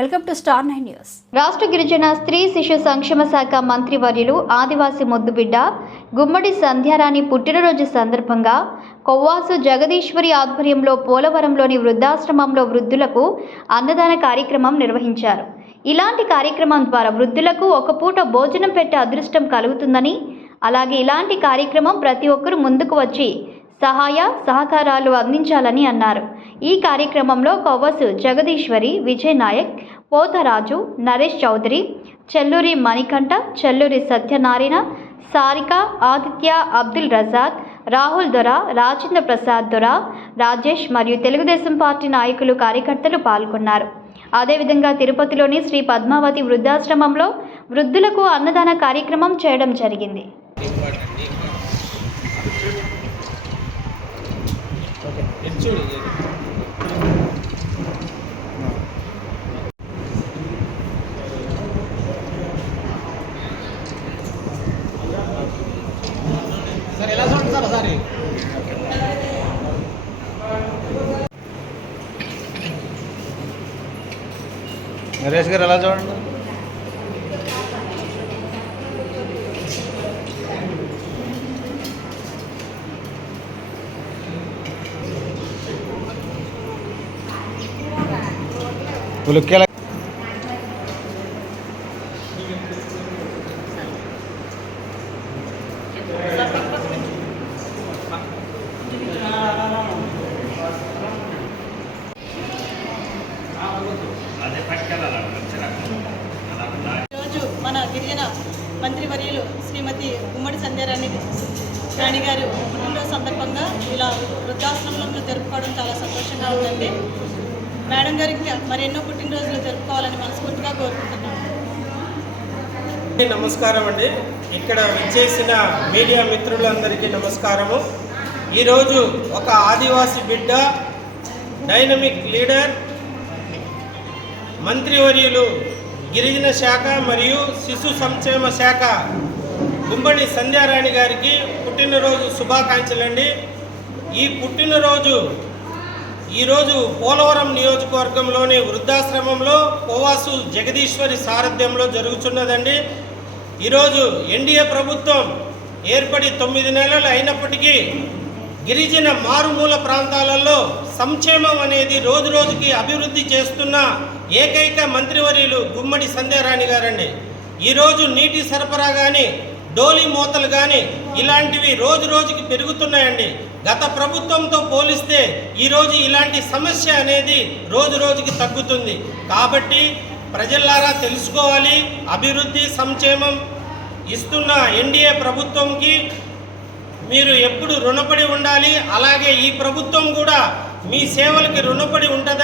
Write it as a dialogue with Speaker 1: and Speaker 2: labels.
Speaker 1: Welcome to star nine news.
Speaker 2: రాష్ట్ర గిరిజన స్త్రీ శిశు సంక్షేమ శాఖ మంత్రి వర్యులు ఆదివాసి ముద్దుబిడ్డ గుమ్మడి సంధ్యారాణి పుట్టినరోజు సందర్భంగా కొవ్వాసు జగదీశ్వరి ఆధ్వర్యంలో పోలవరంలోని వృద్ధాశ్రమంలో వృద్ధులకు అన్నదాన కార్యక్రమం నిర్వహించారు. ఇలాంటి కార్యక్రమం ద్వారా వృద్ధులకు ఒక పూట భోజనం పెట్టే అదృష్టం కలుగుతుందని అలాగే ఇలాంటి కార్యక్రమం ప్రతి ఒక్కరూ ముందుకు వచ్చి సహాయ సహకారాలు అందించాలని అన్నారు. ఈ కార్యక్రమంలో కొవ్వసు జగదీశ్వరి విజయ్ నాయక్ పోతరాజు నరేష్ చౌదరి చెల్లూరి మణికంఠ చెల్లూరి సత్యనారాయణ సారిక ఆదిత్య అబ్దుల్ రజాక్ రాహుల్ దొర రాజేంద్ర ప్రసాద్ దొర రాజేష్ మరియు తెలుగుదేశం పార్టీ నాయకులు కార్యకర్తలు పాల్గొన్నారు. అదేవిధంగా తిరుపతిలోని శ్రీ పద్మావతి వృద్ధాశ్రమంలో వృద్ధులకు అన్నదాన కార్యక్రమం చేయడం జరిగింది.
Speaker 3: సార్ ఎలా చూడండి సార్ ఒకసారి
Speaker 4: నరేష్ గారు ఎలా చూడండి లుక్ ఎలా
Speaker 5: గిరిజన మంత్రివర్యులు శ్రీమతి గుమ్మడి సంధ్యారాణి రాణి గారు పుట్టినరోజు సందర్భంగా ఇలా వృద్ధాశ్రమంలో జరుపుకోవడం చాలా సంతోషంగా ఉందండి. మేడం గారికి మరెన్నో పుట్టినరోజులు జరుపుకోవాలని మనస్ఫూర్తిగా కోరుకుంటున్నాను
Speaker 3: నమస్కారం అండి. ఇక్కడ విచ్చేసిన మీడియా మిత్రులందరికీ నమస్కారము. ఈరోజు ఒక ఆదివాసి బిడ్డ డైనమిక్ లీడర్ మంత్రివర్యులు గిరిజన శాఖ మరియు శిశు సంక్షేమ శాఖ గుంబడి సంధ్యారాణి గారికి పుట్టినరోజు శుభాకాంక్షలండి ఈ పుట్టినరోజు ఈరోజు పోలవరం నియోజకవర్గంలోని వృద్ధాశ్రమంలో పోవాసు జగదీశ్వరి సారథ్యంలో జరుగుతున్నదండి. ఈరోజు ఎన్డీఏ ప్రభుత్వం ఏర్పడి తొమ్మిది నెలలు అయినప్పటికీ గిరిజన మారుమూల ప్రాంతాలలో సంక్షేమం అనేది రోజు రోజుకి అభివృద్ధి చేస్తున్న ఏకైక మంత్రివర్యులు గుమ్మడి సంధ్యారాణి గారండి. ఈరోజు నీటి సరఫరా కానీ డోలి మూతలు కానీ ఇలాంటివి రోజు రోజుకి పెరుగుతున్నాయండి. గత ప్రభుత్వంతో పోలిస్తే ఈరోజు ఇలాంటి సమస్య అనేది రోజు రోజుకి తగ్గుతుంది. కాబట్టి ప్రజలారా తెలుసుకోవాలి అభివృద్ధి సంక్షేమం ఇస్తున్న ఎన్డీఏ ప్రభుత్వంకి మీరు ఎప్పుడు రుణపడి ఉండాలి అలాగే ఈ ప్రభుత్వం కూడా మీ సేవలకి రుణపడి ఉంటుందని